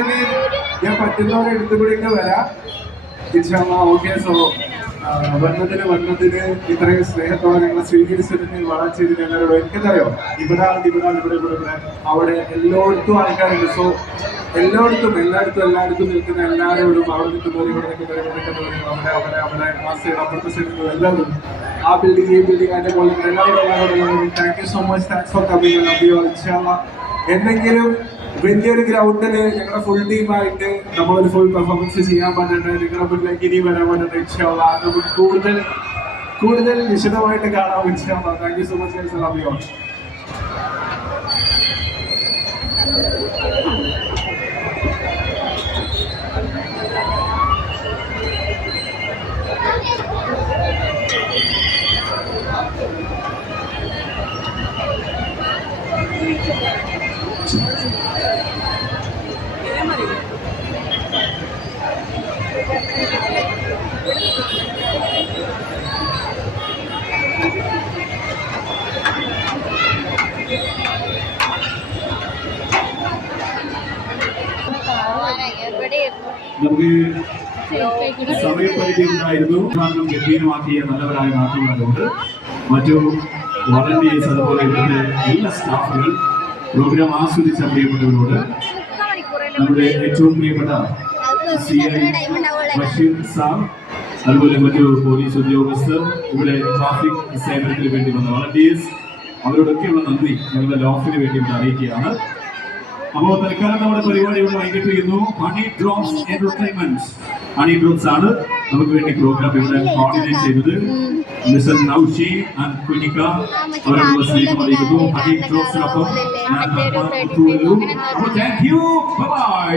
Again ഞാൻ പറ്റുന്നവരെ എടുത്തുകൂടിയിട്ട് വരാം. ഇൻഷാല്ലാ ഓക്കെ സോ വന്നതിന് വന്നതിന് ഇത്രയും സ്നേഹത്തോടെ ഞങ്ങളെ സ്വീകരിച്ചതിന് വളർച്ചതിന് എല്ലാവരോടും എനിക്കറിയോ ഇവിടെ ഇവിടെ ഇവിടെ ഇവിടെ ഇവിടെ. അവിടെ എല്ലായിടത്തും ആൾക്കാരുണ്ട്. സോ എല്ലായിടത്തും എല്ലായിടത്തും എല്ലായിടത്തും നിൽക്കുന്ന എല്ലാവരോടും അവിടെ നിൽക്കുന്നവർ ഇവിടെ നിൽക്കുന്നവർ ഇവിടെ നിൽക്കുന്നവർ അവിടെ അവിടെ അവിടെ ആ സൈഡ് അപ്പുറത്തെ സൈഡിൽ എല്ലാവരും. ആ ബിൽഡിംഗ് ഈ ബിൽഡിംഗ് അതിന്റെ പോലെ എല്ലാവരും എല്ലാവരോടും thank you so much thanks for coming love you എന്തെങ്കിലും വലിയൊരു ഗ്രൗണ്ടിൽ ഞങ്ങളുടെ ഫുൾ ടീമായിട്ട് നമ്മളൊരു ഫുൾ പെർഫോമൻസ് ചെയ്യാൻ പറ്റുന്നുണ്ട് നിങ്ങളുടെ മുന്നിലേക്ക് ഇനി വരാൻ പറ്റുന്നുണ്ട് കൂടുതൽ കൂടുതൽ വിശദമായിട്ട് കാണാൻ ഇൻഷാല്ലാ thank you so much love you നമുക്ക് സമയപരിധി ഉണ്ടായിരുന്നു. വിഭാഗം ഗംഭീരമാക്കിയ നല്ലവരായ നാട്ടുകാരുണ്ട് മറ്റു വളണ്ടിയേഴ്സ് അതുപോലെ ഇവിടുത്തെ എല്ലാ സ്റ്റാഫുകൾ പ്രോഗ്രാം ആസ്വദിച്ച പ്രിയപ്പെട്ടവരോട് നമ്മുടെ ഏറ്റവും പ്രിയപ്പെട്ട സി ഐ ബഷീർ സാർ അതുപോലെ മറ്റു പോലീസ് ഉദ്യോഗസ്ഥർ ഇവിടെ ട്രാഫിക് സേവനത്തിന് വേണ്ടി വന്ന വളണ്ടിയേഴ്സ് അവരോടൊക്കെയുള്ള നന്ദി ഞങ്ങളുടെ ലോഫിന് വേണ്ടി ഇവിടെ അറിയിക്കുകയാണ്. അപ്പോൾ തൽക്കാലം നമ്മുടെ പരിപാടി ഇവിടെ ചെയ്യുന്നു honey drops entertainment honey drops ആണ് നമുക്ക് വേണ്ടി പ്രോഗ്രാം ഇവിടെ കോർഡിനേറ്റ് ചെയ്തത് മിസ്റ്റർ നൌഷി ആൻഡ് കുനിക അവരോടുള്ള സ്നേഹം അറിയിക്കുന്നു ഹണി ഡ്രോപ്സിനൊപ്പം ഞാൻ അപ്പോൾ താങ്ക് യു ബൈ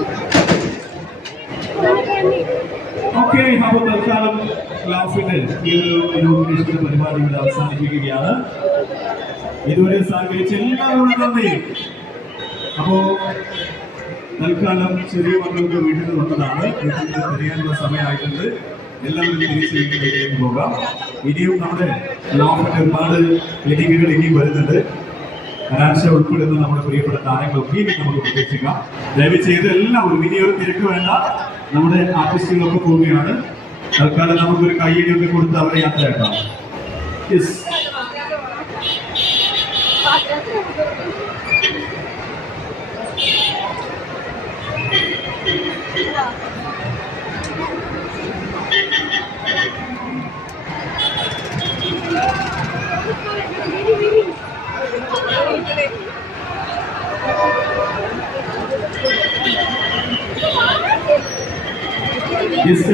ഓക്കെ അപ്പോൾ തൽക്കാലം ക്ലാസിന്റെ ഈ ഒരു ഇനോഗ്രേഷൻ പരിപാടി ഇവിടെ അവസാനിപ്പിക്കുകയാണ്. ഇതുവരെ സഹകരിച്ച എല്ലാവരോടും നന്ദി. അപ്പോ തൽക്കാലം ചെറിയ മക്കൾക്ക് വീട്ടിൽ വന്നതാണ്. തിരിയാനുള്ള സമയമായിട്ടുണ്ട്. എല്ലാവരും തിരിച്ച് വീട്ടിലേക്ക് പോകാം. ഇനിയും നമ്മുടെ ലോകത്തിന്റെ ഒരുപാട് ലിങ്കികൾ ഇനിയും വരുന്നുണ്ട്. കലാശ ഉൾപ്പെടുന്ന നമ്മുടെ പ്രിയപ്പെട്ട താരങ്ങളൊക്കെ നമുക്ക് പ്രതീക്ഷിക്കാം. ദയവ് ചെയ്ത് എല്ലാവരും ഇനിയൊരു തിരക്ക് വേണ്ട. നമ്മുടെ ആർട്ടിസ്റ്റുകളൊക്കെ പോവുകയാണ്. തൽക്കാലം നമുക്കൊരു കയ്യടി ഒക്കെ കൊടുത്ത് അവരെ യാത്രയാക്കാം. യെസ്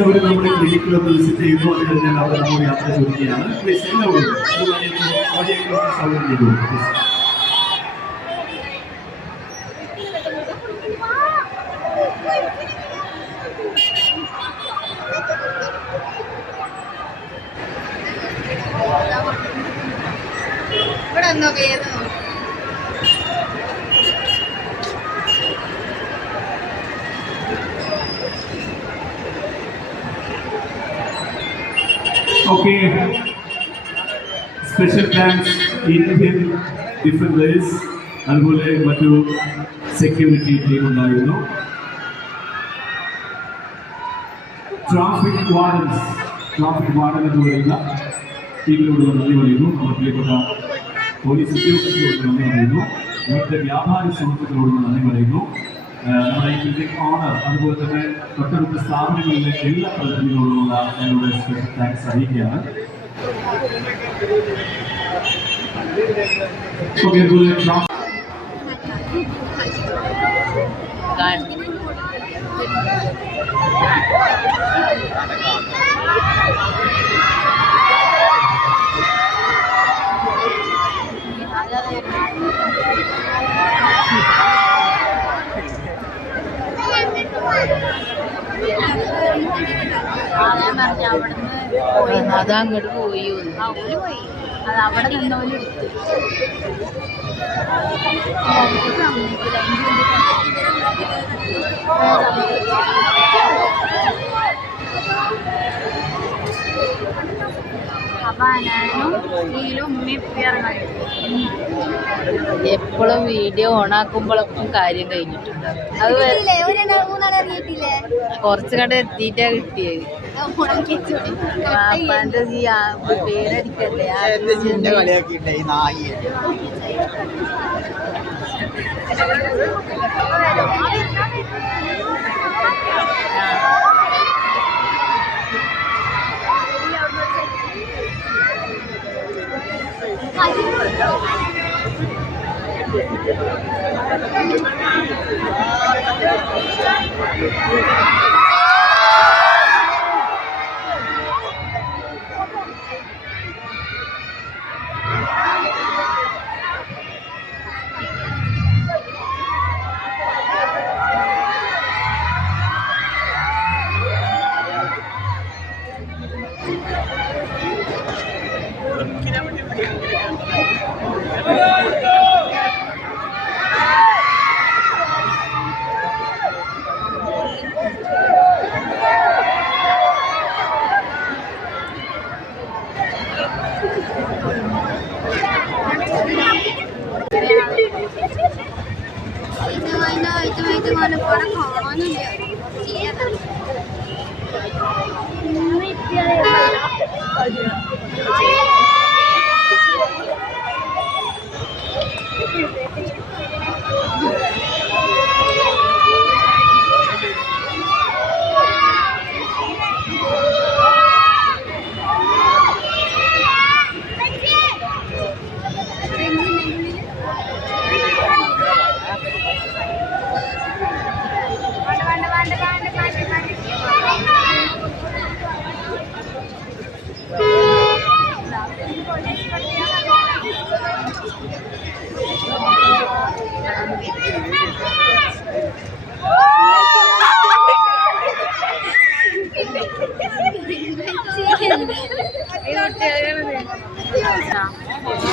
ജസ്റ്റ് നമ്മുടെ നമ്മുടെ ക്ലിനിക്കിലൊന്ന് വിസിറ്റ് ചെയ്തു അത് കഴിഞ്ഞാൽ അവിടെ നമ്മൾ യാത്ര പ്ലീസ് എല്ലാവരും സൗകര്യം okay special thanks Indian defenders അതുപോലെ മറ്റു സെക്യൂരിറ്റി ടീം ഉണ്ടായിരുന്നു. ട്രാഫിക് വാർഡൻസ് ട്രാഫിക് വാർഡൻ എന്ന് പറയുന്ന ടീമിനോട് നന്ദി പറയുന്നു. പ്രിയപ്പെട്ട പോലീസ് ഉദ്യോഗസ്ഥരോട് നന്ദി പറയുന്നു. ഇവിടുത്തെ വ്യാപാരി സമൂഹത്തിനോട് നന്ദി പറയുന്നു. നമ്മുടെ ഈ ബിൽഡിംഗ് ഓണർ അതുപോലെ തന്നെ തൊട്ടടുത്ത സ്ഥാപനങ്ങളിലെ എല്ലാ പ്രതിനിധികളോടുമുള്ള ഞങ്ങളുടെ സ്പെഷ്യൽ താങ്ക്സ് അറിയിക്കുകയാണ് ഓക്കെ അതുപോലെ ട്രാഫിക് അത് അങ്ങോട്ട് പോയി പോയി. അത് അവിടെ നിന്നോലും എടുത്തു. അപ്പൊ ഞാനും നീലും ഉമ്മയും ഉപ്പയും ഇറങ്ങാൻ എപ്പോഴും വീഡിയോ ഓണാക്കുമ്പോഴൊക്കെ കാര്യം കഴിഞ്ഞിട്ടുണ്ട്. അത് വരെ കിട്ടിയില്ലേ ഒരു മൂന്നാളെ ഇറങ്ങിയിട്ടില്ലേ കുറച്ച് കണ്ട് എത്തിയിട്ടാ കിട്ടിയത് വാപ്പാന്റെ ഈ ആ- പേരടിക്കല്ലേ ആ എന്റെ കളിയാക്കിട്ടെ ഈ നായി